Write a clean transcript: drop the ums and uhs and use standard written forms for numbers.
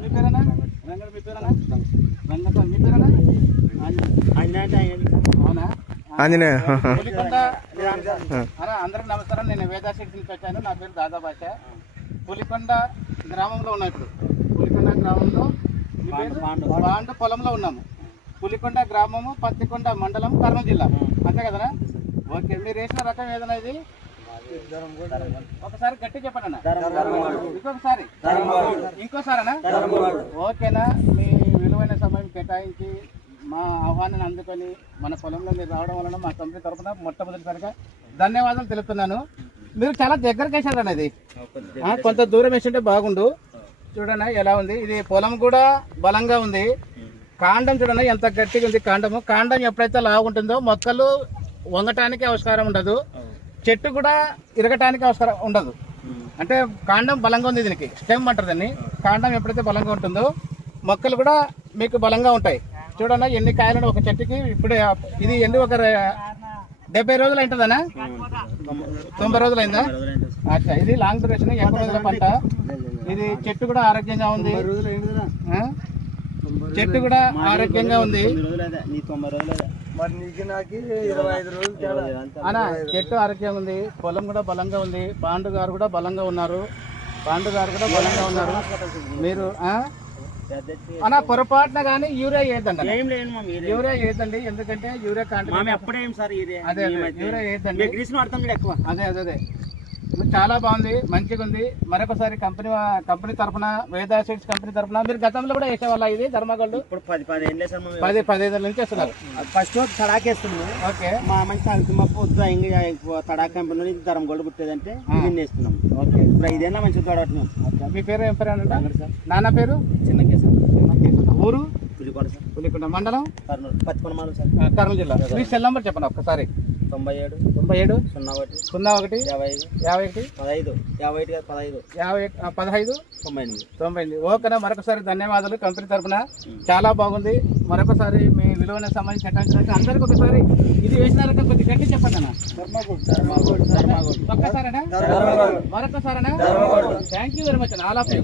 మీ పేరేనా రంగడు? మీ పేరేనా రంగడు? మీ పేరేనా అవునా? పులికొండ అలా అందరికి నమస్కారం. నేను వేదా సీడ్స్ నుంచి వచ్చాను. నా పేరు దాదా భాష. పులికొండ గ్రామంలో ఉన్నా ఇప్పుడు. పులికొండ గ్రామంలో బాండు పొలంలో ఉన్నాము. పులికొండ గ్రామము, పత్తికొండ మండలం, కర్నూలు జిల్లా. అంతే కదనా? ఓకే. మీరు వేసిన రకం ఏదైనా ఇది? ఒకసారి గట్టి చెప్పండి అన్న. ఇంకోసారి ఓకేనా? మీ విలువైన సమయం కేటాయించి మా ఆహ్వానాన్ని అందుకొని మన పొలంలో మీరు రావడం వలన మా కంపెనీ తరఫున మొట్టమొదటిసారిగా ధన్యవాదాలు తెలుపుతున్నాను. మీరు చాలా దగ్గరకు వేసారు ఇది. కొంత దూరం వేసింటే బాగుండు. చూడన్నా ఎలా ఉంది ఇది. పొలం కూడా బలంగా ఉంది. కాండం చూడన్నా ఎంత గట్టిగా ఉంది. కాండం ఎప్పుడైతే లాగుంటుందో మొక్కలు వంగటానికి ఆస్కారం ఉండదు, చెట్టు కూడా ఇరగటానికి అవసరం ఉండదు. అంటే కాండం బలంగా ఉంది. దీనికి స్టెమ్ అంటారు దాన్ని. కాండం ఎప్పుడైతే బలంగా ఉంటుందో మొక్కలు కూడా మీకు బలంగా ఉంటాయి. చూడన్నా ఎన్ని కాయలు ఒక చెట్టుకి. ఇప్పుడే ఇది ఎన్ని ఒక 70 రోజులు అయింటుందనా? 90 రోజులు అయిందా? అచ్చా. ఇది లాంగ్ డ్యూరేషన్, 80 రోజుల పంట. ఇది చెట్టు కూడా ఆరోగ్యంగా ఉంది. చెట్టు కూడా ఆరోగ్యంగా ఉంది అనా. చెట్టు ఆరోగ్యంగా ఉంది. పొలం కూడా బలంగా ఉంది. పాండు గారు కూడా బలంగా ఉన్నారు. మీరు అనా పొరపాటున కానీ యూరియా వేయద్దండి. యూరియా వేయద్దండి. ఎందుకంటే యూరియా అదే యూరియా వేయద్దండి. అదే అదే అదే చాలా బాగుంది, మంచిగా ఉంది. మరొకసారి కంపెనీ తరఫున, వేదా సీడ్స్ కంపెనీ తరఫున మీరు గతంలో కూడా వేసేవాళ్ళ ఇది ధర్మగోల్డ్? 10-15 నుంచి వేస్తున్నారు. ఫస్ట్ తడాకేస్తున్నాం. ఓకే. మా మంచి మా పొద్దు తడాక కంపెనీ ధర్మగోల్డ్ పుట్టేదంటే వేస్తున్నాం. ఓకే. ఇప్పుడు 5 ఏళ్ళ మంచిగా తోడవుతున్నాం. మీ పేరు ఏం పేరు అంటే? నాన్న పేరు? చిన్న కేసు. ఊరు? పులికొండ సార్. పులికొండ మండలం, కర్నూలు, పత్తికొండ సార్, కర్నూలు జిల్లా. మీ సెల్ నెంబర్ చెప్పండి ఒక్కసారి. 97 01 01 51 15 98. ఓకేనా? మరొకసారి ధన్యవాదాలు కంపెనీ తరఫున. చాలా బాగుంది. మరొకసారి మీ విలువైన సమయం కేటాయించినట్టు అందరికి ఒకసారి ఇది వేసిన రకం కొద్దిగా గట్టి చెప్పండి అన్న. ఒక్కసారేనా? మరొకసారేనా? థ్యాంక్ యూ వెరీ మచ్ అన్న. All of you.